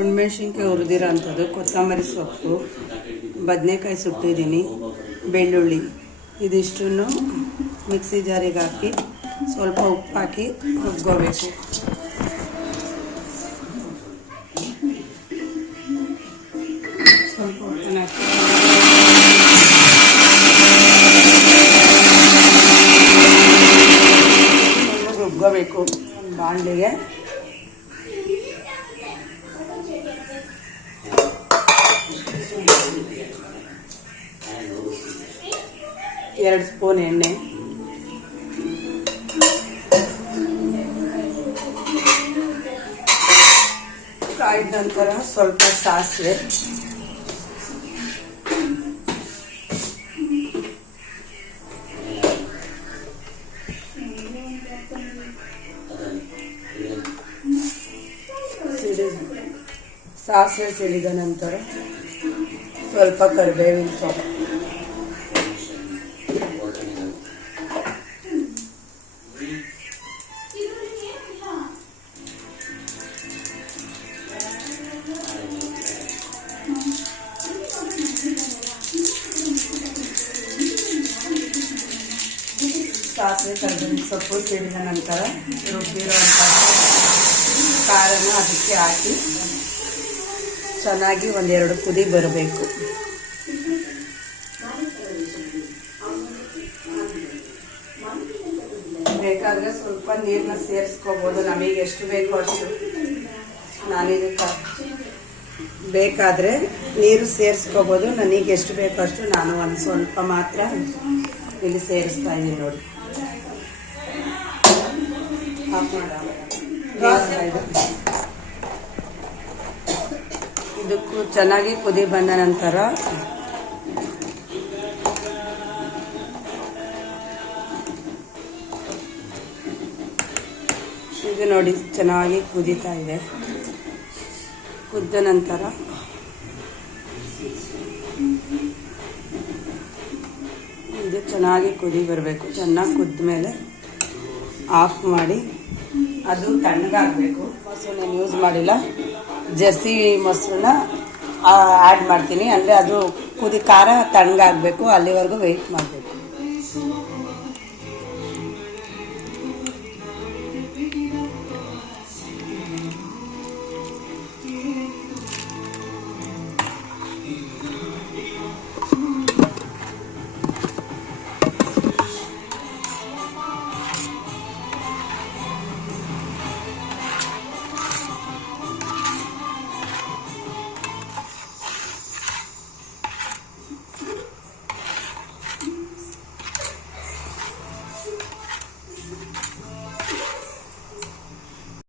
ಒಣಮೆಣ್ಸಿನ್ಕಾಯಿ ಹುರಿದಿರೋ ಅಂಥದ್ದು, ಕೊತ್ತಂಬರಿ ಸೊಪ್ಪು, ಬದನೆಕಾಯಿ ಸುಟ್ಟಿದ್ದೀನಿ, ಬೆಳ್ಳುಳ್ಳಿ ಇದಿಷ್ಟನ್ನು ಮಿಕ್ಸಿ ಜಾರಿಗೆ ಹಾಕಿ ಸ್ವಲ್ಪ ಉಪ್ಪು ಹಾಕಿ ರುಬ್ಕೋಬೇಕು. ಸ್ವಲ್ಪ ಉಪ್ಪನ್ನು ಹಾಕಿ ರುಬ್ಕೋಬೇಕು. ಒಂದು ಬಾಣಲೆಗೆ ಎರಡು ಸ್ಪೂನ್ ಎಣ್ಣೆ, ಕಾಯ್ದ ನಂತರ ಸ್ವಲ್ಪ ಸಾಸಿವೆ, ಸಾಸಿವೆ ಸಿಡಿದ ನಂತರ ಸ್ವಲ್ಪ ಕರಿಬೇವಿನ ಸೊಪ್ಪು, ಸಾಸಿವೆ ಕರಿಬೇವಿನ ಸೊಪ್ಪು ಸಿಡಿದ ನಂತರ ರುಬ್ಬಿರುವಂಥ ಖಾರನ ಅದಕ್ಕೆ ಹಾಕಿ ಚೆನ್ನಾಗಿ ಒಂದೆರಡು ಕುದಿ ಬರಬೇಕು. ಬೇಕಾದರೆ ಸ್ವಲ್ಪ ನೀರನ್ನ ಸೇರಿಸ್ಕೋಬೋದು, ನಮಗೆ ಎಷ್ಟು ಬೇಕೋ ಅಷ್ಟು. ನಾನಿದಕ್ಕೆ ಬೇಕಾದರೆ ನೀರು ಸೇರಿಸ್ಕೋಬೋದು, ನನಗೆ ಎಷ್ಟು ಬೇಕೋ ಅಷ್ಟು ನಾನು ಒಂದು ಸ್ವಲ್ಪ ಮಾತ್ರ ಇಲ್ಲಿ ಸೇರಿಸ್ತಾ ಇದ್ದೀನಿ. ನೋಡಿ, ಆಫ್ ಇದಕ್ಕೂ ಚೆನ್ನಾಗಿ ಕುದಿ ಬಂದ ನಂತರ ಇದು ನೋಡಿ ಚೆನ್ನಾಗಿ ಕುದೀತಾ ಇದೆ. ಕುದ್ದ ನಂತರ ಇದು ಚೆನ್ನಾಗಿ ಕುದಿ ಬರಬೇಕು. ಚೆನ್ನಾಗಿ ಕುದ್ದ ಮೇಲೆ ಆಫ್ ಮಾಡಿ ಅದು ತಣ್ಣಗಾಗಬೇಕು. ಮೊಸರು ನಾನು ಯೂಸ್ ಮಾಡಿಲ್ಲ, ಜರ್ಸಿ ಮೊಸರನ್ನ ಆ್ಯಡ್ ಮಾಡ್ತೀನಿ. ಅಂದರೆ ಅದು ಖಾರ ತಣ್ಣಗಾಗಬೇಕು, ಅಲ್ಲಿವರೆಗೂ ವೆಯ್ಟ್ ಮಾಡಬೇಕು.